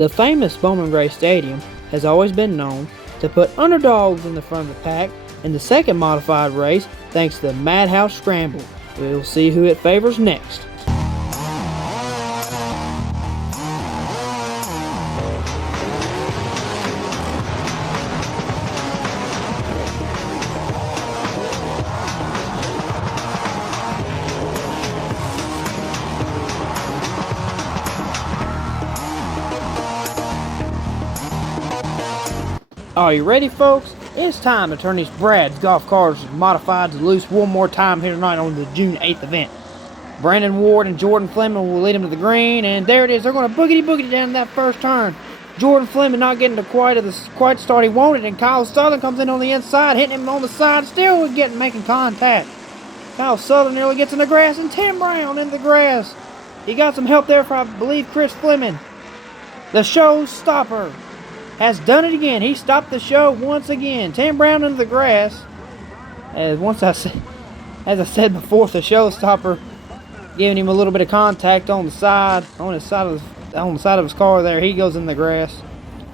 The famous Bowman Gray Stadium has always been known to put underdogs in the front of the pack in the second modified race thanks to the Madhouse Scramble. We'll see who it favors next. Are you ready, folks? It's time to turn these Brad's golf carts modifieds loose one more time here tonight on the June 8th event. Brandon Ward and Jordan Fleming will lead them to the green, and there it is. They're going to boogity down that first turn. Jordan Fleming not getting to quite the start he wanted, and Kyle Southern comes in on the inside, hitting him on the side, still making contact. Kyle Southern nearly gets in the grass, and Tim Brown in the grass. He got some help there from, I believe, Chris Fleming. The showstopper has done it again. He stopped the show once again. Tim Brown into the grass. As I said before, the showstopper giving him a little bit of contact on the side of his car there. He goes in the grass,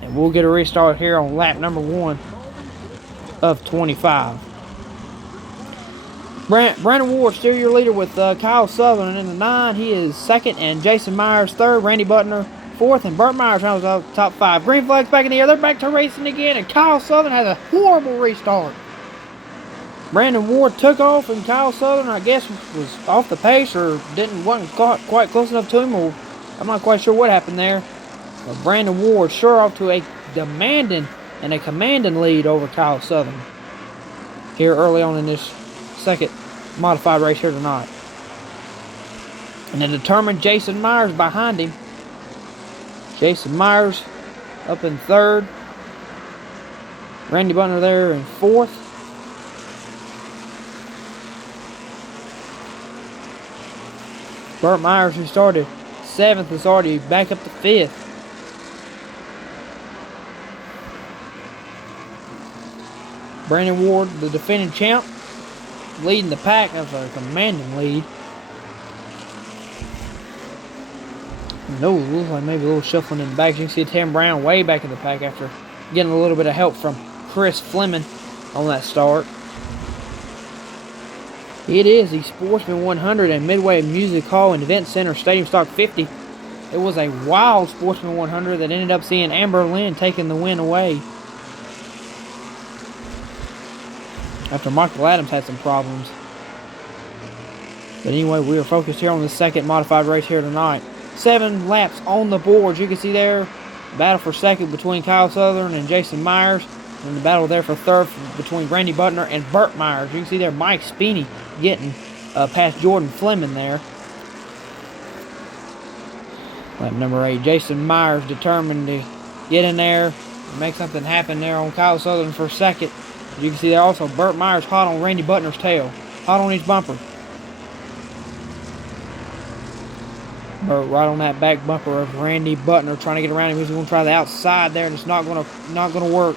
and we'll get a restart here on lap number 1 of 25. Brandon Ward still your leader with Kyle Southern in the 9. He is second, and Jason Myers third. Randy Butner fourth, and Burt Myers rounds out the top 5. Green flag's back in the air. They're back to racing again, and Kyle Southern has a horrible restart. Brandon Ward took off, and Kyle Southern, I guess, was off the pace or wasn't quite close enough to him, or I'm not quite sure what happened there. But Brandon Ward sure off to a demanding and a commanding lead over Kyle Southern here early on in this second modified race here tonight. And the determined Jason Myers behind him. Jason Myers up in third. Randy Butner there in fourth. Burt Myers, who started 7th, is already back up to 5th. Brandon Ward, the defending champ, leading the pack. That's a commanding lead. No, it looks like maybe a little shuffling in the back. You can see Tim Brown way back in the pack after getting a little bit of help from Chris Fleming on that start. It is the Sportsman 100 and Midway Music Hall and Event Center Stadium Stock 50. It was a wild Sportsman 100 that ended up seeing Amber Lynn taking the win away after Michael Adams had some problems. But anyway, we are focused here on the second modified race here tonight. 7 laps on the board. You can see there, battle for second between Kyle Southern and Jason Myers. And the battle there for third between Randy Butner and Burt Myers. You can see there Mike Speeney getting past Jordan Fleming there. Lap number 8. Jason Myers determined to get in there and make something happen there on Kyle Southern for second. You can see there also Burt Myers hot on Randy Butner's tail. Hot on his bumper. Right on that back bumper of Randy Butner, trying to get around him. He's going to try the outside there, and it's not going to work.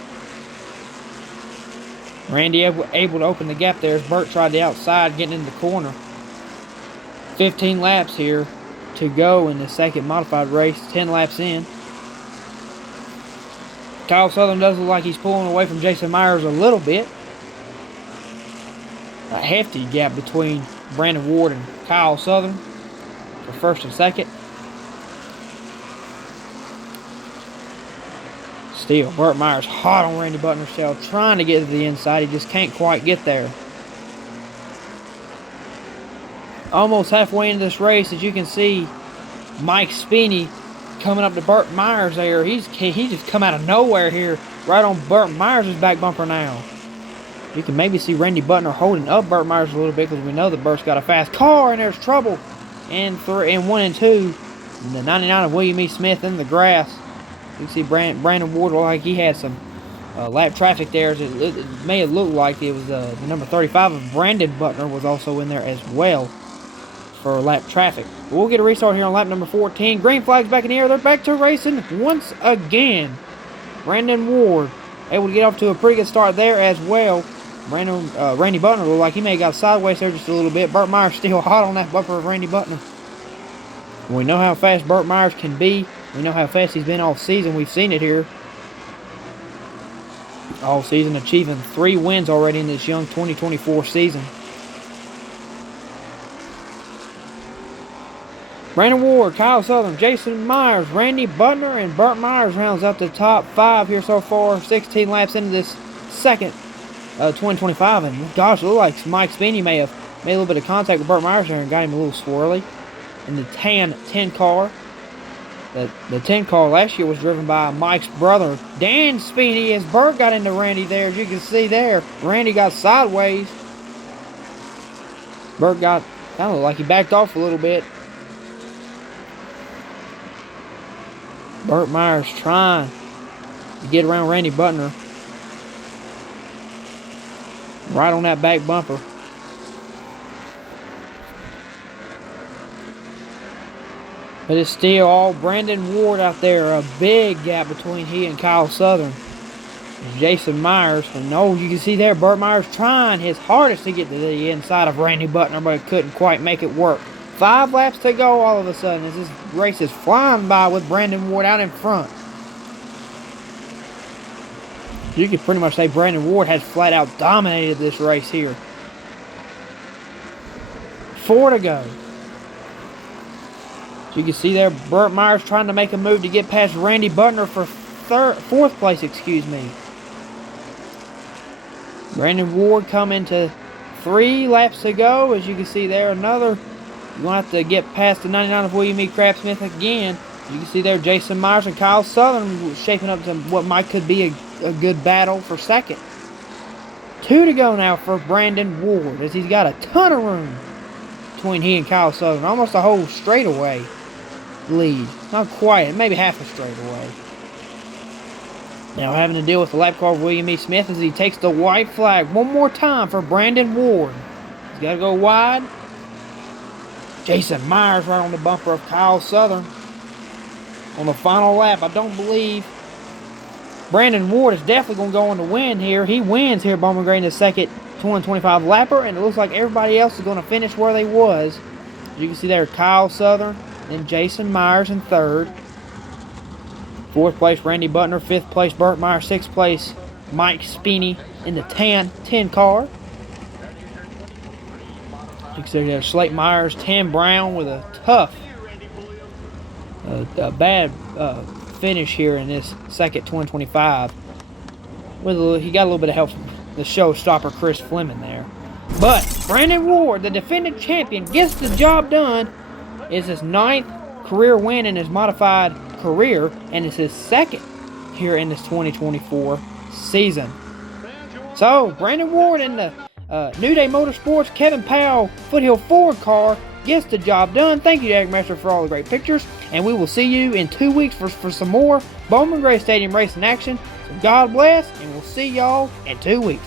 Randy able to open the gap there as Burt tried the outside, getting in the corner. 15 laps here to go in the second modified race. 10 laps in. Kyle Southern does look like he's pulling away from Jason Myers a little bit. A hefty gap between Brandon Ward and Kyle Southern for first and second. Still, Burt Myers hot on Randy Butner's tail, trying to get to the inside. He just can't quite get there. Almost halfway into this race, as you can see, Mike Speeney coming up to Burt Myers there. He just come out of nowhere here, right on Burt Myers' back bumper now. You can maybe see Randy Butner holding up Burt Myers a little bit because we know that Burt's got a fast car and there's trouble. And 1 and 2, and the 99 of William E. Smith in the grass. You can see Brandon Ward looked like he had some lap traffic there. It may have looked like it was the number 35 of Brandon Butner was also in there as well for lap traffic. We'll get a restart here on lap number 14. Green flag's back in the air. They're back to racing once again. Brandon Ward able to get off to a pretty good start there as well. Randy Butner looked like he may have got sideways there just a little bit. Burt Myers still hot on that bumper of Randy Butner. We know how fast Burt Myers can be We know how fast he's been all season. We've seen it here. All season, achieving 3 wins already in this young 2024 season. Brandon Ward, Kyle Southern, Jason Myers, Randy Butner, and Burt Myers rounds out the top 5 here so far. 16 laps into this second 2025. And gosh, it looks like Mike Spinney may have made a little bit of contact with Burt Myers there and got him a little swirly. In the tan 10 car. The 10 car last year was driven by Mike's brother, Dan Spinney, as Burt got into Randy there. As you can see there, Randy got sideways. Burt got kind of like he backed off a little bit. Burt Myers trying to get around Randy Butner. Right on that back bumper. But it's still all Brandon Ward out there. A big gap between he and Kyle Southern. And Jason Myers. And you can see there, Burt Myers trying his hardest to get to the inside of Randy Butner, but couldn't quite make it work. 5 laps to go all of a sudden as this race is flying by with Brandon Ward out in front. You could pretty much say Brandon Ward has flat out dominated this race here. 4 to go. So you can see there, Burt Myers trying to make a move to get past Randy Butner for 4th place, excuse me. Brandon Ward coming to 3 laps to go. As you can see there, you're going to have to get past the 99 of William E. Craftsmith again. You can see there, Jason Myers and Kyle Southern shaping up to what could be a good battle for 2nd. 2 to go now for Brandon Ward, as he's got a ton of room between he and Kyle Southern. Almost a whole straightaway lead. Not quite, maybe half a straightaway. Now having to deal with the lap car of William E. Smith as he takes the white flag one more time for Brandon Ward. He's got to go wide. Jason Myers right on the bumper of Kyle Southern. On the final lap, I don't believe Brandon Ward is definitely going to go on to win here. He wins here at Bowman Gray in the second 2025 lapper, and it looks like everybody else is going to finish where they was. As you can see there, Kyle Southern, then Jason Myers in 3rd. 4th place, Randy Butner. 5th place, Burt Myers. 6th place, Mike Spinney in the tan 10 car. You can see there, Slate Myers, Tim Brown with a tough, bad finish here in this second 2025. He got a little bit of help from the showstopper Chris Fleming there. But Brandon Ward, the defending champion, gets the job done. It's his 9th career win in his modified career, and it's his 2nd here in this 2024 season. So Brandon Ward in the New Day Motorsports Kevin Powell Foothill Ford car gets the job done. Thank you, Derek Master, for all the great pictures, and we will see you in 2 weeks for some more Bowman Gray Stadium racing action. So God bless, and we'll see y'all in 2 weeks.